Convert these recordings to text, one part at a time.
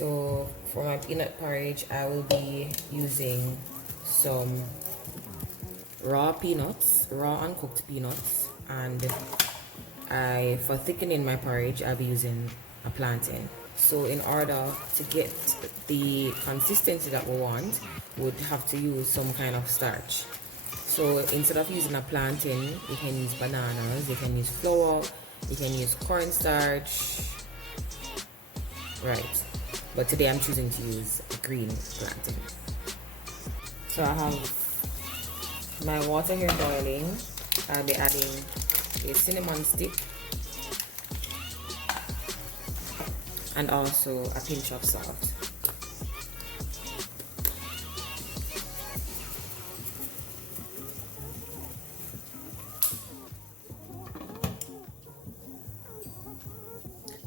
So for my peanut porridge, I will be using some raw peanuts, raw uncooked peanuts, and for thickening my porridge, I'll be using a plantain. So in order to get the consistency that we want, we'd have to use some kind of starch. So instead of using a plantain, you can use bananas, you can use flour, you can use cornstarch, right? But today I'm choosing to use a green plantain. So I have my water here boiling. I'll be adding a cinnamon stick and also a pinch of salt.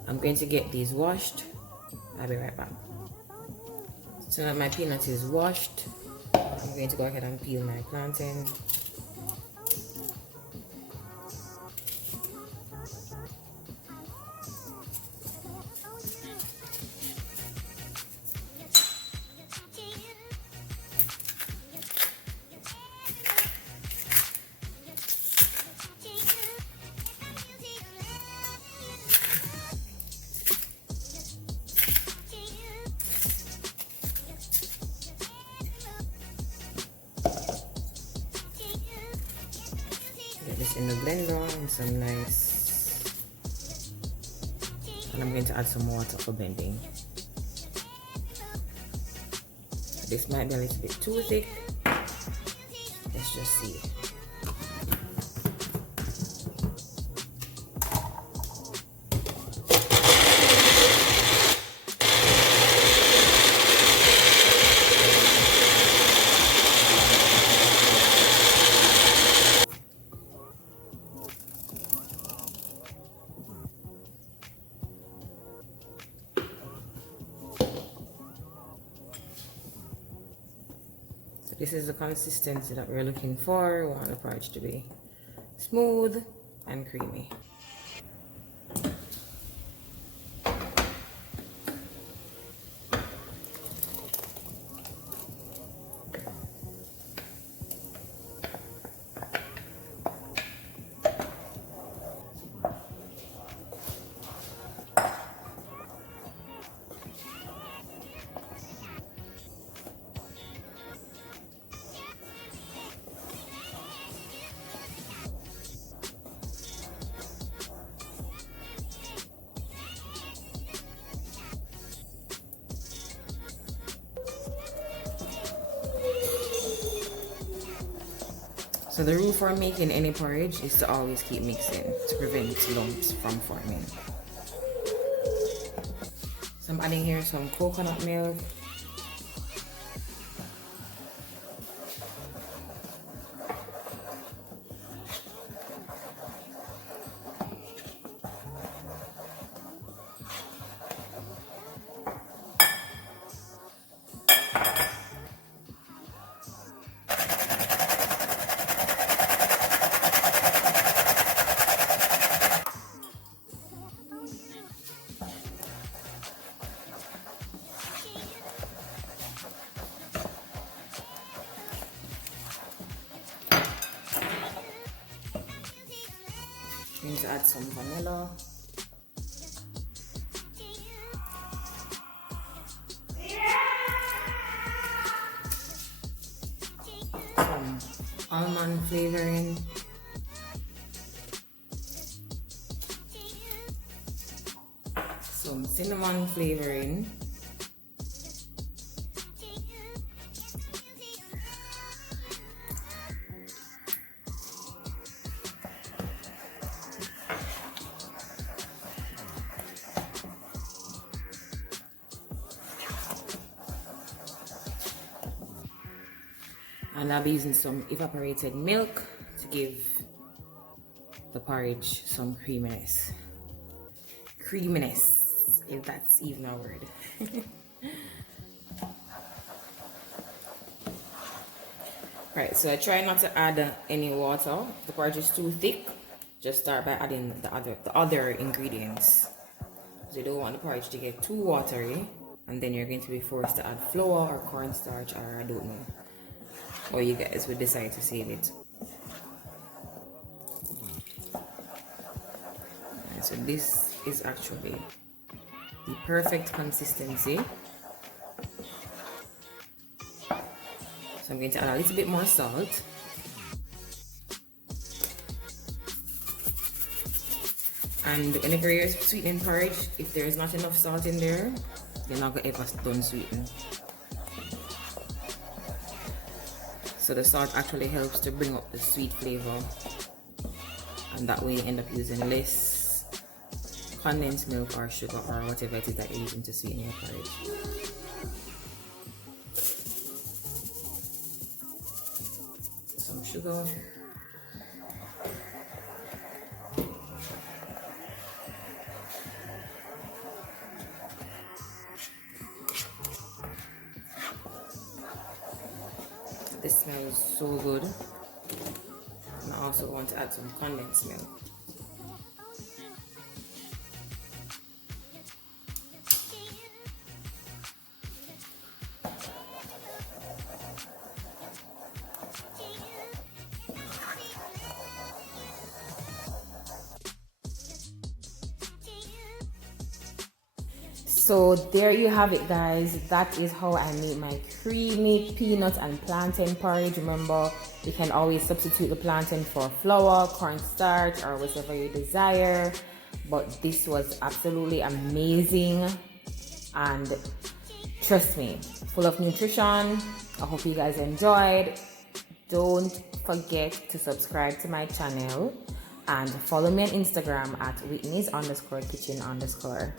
I'm going to get these washed. I'll be right back. So now my peanut is washed, I'm going to go ahead and peel my plantain. Get this in the blender and some nice, and I'm going to add some water for blending. This might be a little bit too thick. Let's just see. This is the consistency that we're looking for. We want the porridge to be smooth and creamy. So the rule for making any porridge is to always keep mixing to prevent lumps from forming. So I'm adding here some coconut milk. I'm going to add some vanilla. Some almond flavoring. Some cinnamon flavoring. And I'll be using some evaporated milk to give the porridge some creaminess. Creaminess, if that's even a word. Right, so I try not to add any water. If the porridge is too thick, just start by adding the other ingredients. So you don't want the porridge to get too watery, and then you're going to be forced to add flour or cornstarch, or I don't know, or you guys would decide to seal it. And so this is actually the perfect consistency. So I'm going to add a little bit more salt. And whenever you're sweetening porridge, if there is not enough salt in there, you're not going to ever done sweeten. So the salt actually helps to bring up the sweet flavor, and that way you end up using less condensed milk or sugar or whatever it is that you're using to sweeten your porridge. Some sugar. This smells so good. And I also want to add some condensed milk. So there you have it, guys. That is how I make my creamy peanut and plantain porridge. Remember, you can always substitute the plantain for flour, cornstarch, or whatever you desire. But this was absolutely amazing, and trust me, full of nutrition. I hope you guys enjoyed. Don't forget to subscribe to my channel and follow me on Instagram at Whitney's_kitchen_.